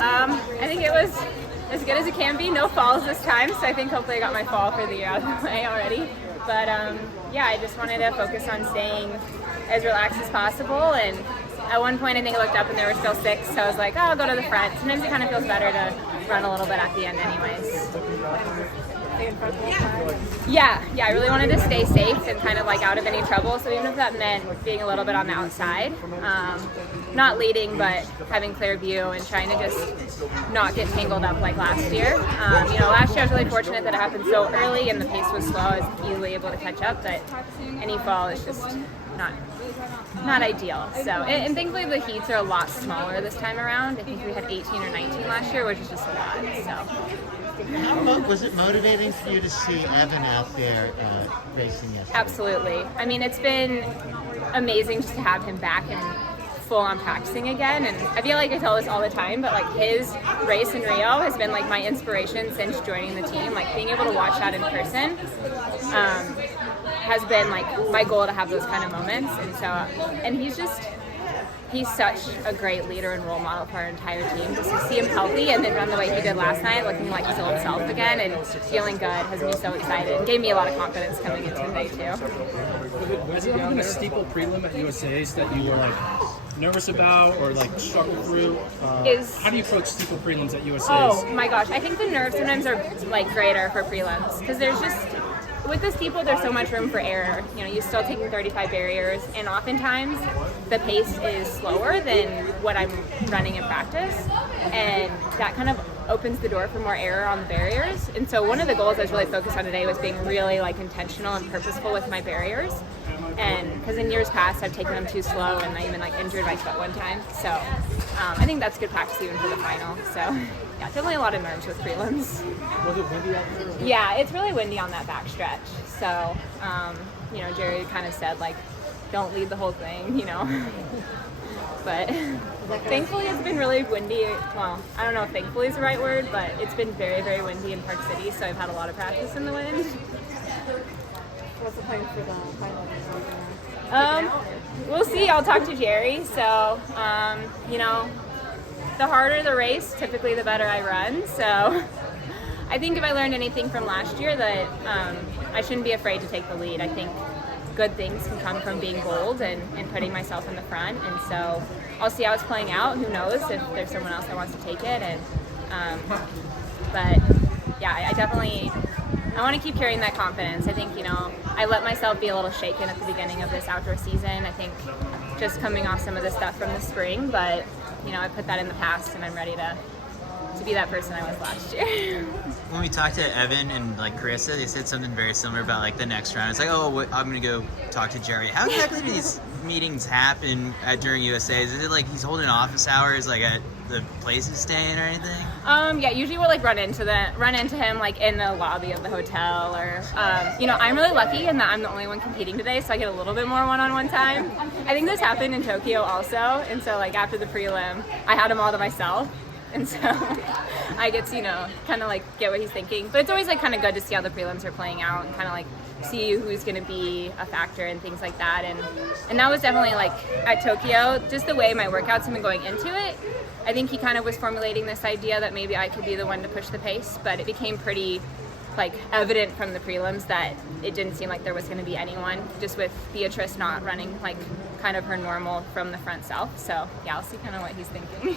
I think it was as good as it can be. No falls this time, so I think hopefully I got my fall for the year out of the way already. But I just wanted to focus on staying as relaxed as possible. And at one point I think I looked up and there were still 6, so I was like, oh, I'll go to the front. Sometimes it kind of feels better to run a little bit at the end anyways. Yeah, I really wanted to stay safe and kind of like out of any trouble, so even if that meant being a little bit on the outside, not leading but having clear view and trying to just not get tangled up like last year. Last year I was really fortunate that it happened so early and the pace was slow. I was easily able to catch up, but any fall is just not ideal. So, and thankfully the heats are a lot smaller this time around. I think we had 18 or 19 last year, which is just a lot. So. Was it motivating for you to see Evan out there racing yesterday? Absolutely. I mean, it's been amazing just to have him back and full-on practicing again. And I feel like I tell this all the time, but like his race in Rio has been like my inspiration since joining the team. Like being able to watch that in person has been like my goal to have those kind of moments. And he's such a great leader and role model for our entire team. Just to see him healthy and then run the way he did last night, looking like his old self again and feeling good has me so excited. It gave me a lot of confidence coming into today too. Has there ever been a steeple prelim at USA's that you were like nervous about or like struggled through? How do you approach steeple prelims at USA's? Oh my gosh, I think the nerves sometimes are like greater for prelims because there's just with the steeple, there's so much room for error. You're still taking 35 barriers, and oftentimes the pace is slower than what I'm running in practice, and that kind of opens the door for more error on the barriers. And so one of the goals I was really focused on today was being really like intentional and purposeful with my barriers. And because in years past I've taken them too slow and I even like injured my foot one time. So I think that's good practice even for the final. So yeah, definitely a lot of nerves with prelims. Was it windy out there? Yeah, it's really windy on that back stretch. So Jerry kind of said like, don't lead the whole thing, But thankfully it's been really windy. Well, I don't know if thankfully is the right word, but it's been very, very windy in Park City, so I've had a lot of practice in the wind. What's the plan for the final? We'll see. I'll talk to Jerry. So, the harder the race, typically the better I run. So, I think if I learned anything from last year, that I shouldn't be afraid to take the lead. I think good things can come from being bold and putting myself in the front. And so, I'll see how it's playing out. Who knows if there's someone else that wants to take it. And but yeah, I want to keep carrying that confidence. I think, I let myself be a little shaken at the beginning of this outdoor season. I think just coming off some of the stuff from the spring, but, I put that in the past and I'm ready to be that person I was last year. When we talked to Evan and like Carissa, they said something very similar about like the next round. It's like, I'm going to go talk to Jerry. How exactly do these meetings happen during USA? Is it like he's holding office hours like at the place he's staying or anything? Yeah, usually we'll like run into him like in the lobby of the hotel or I'm really lucky in that I'm the only one competing today, so I get a little bit more one-on-one time. I think this happened in Tokyo also, and so like after the prelim I had him all to myself, and so I get to kind of like get what he's thinking. But it's always like kind of good to see how the prelims are playing out and kind of like see who's going to be a factor and things like that. And that was definitely like at Tokyo, just the way my workouts have been going into it. I think he kind of was formulating this idea that maybe I could be the one to push the pace, but it became pretty like evident from the prelims that it didn't seem like there was going to be anyone, just with Beatrice not running like kind of her normal from the front self. So yeah, I'll see kind of what he's thinking.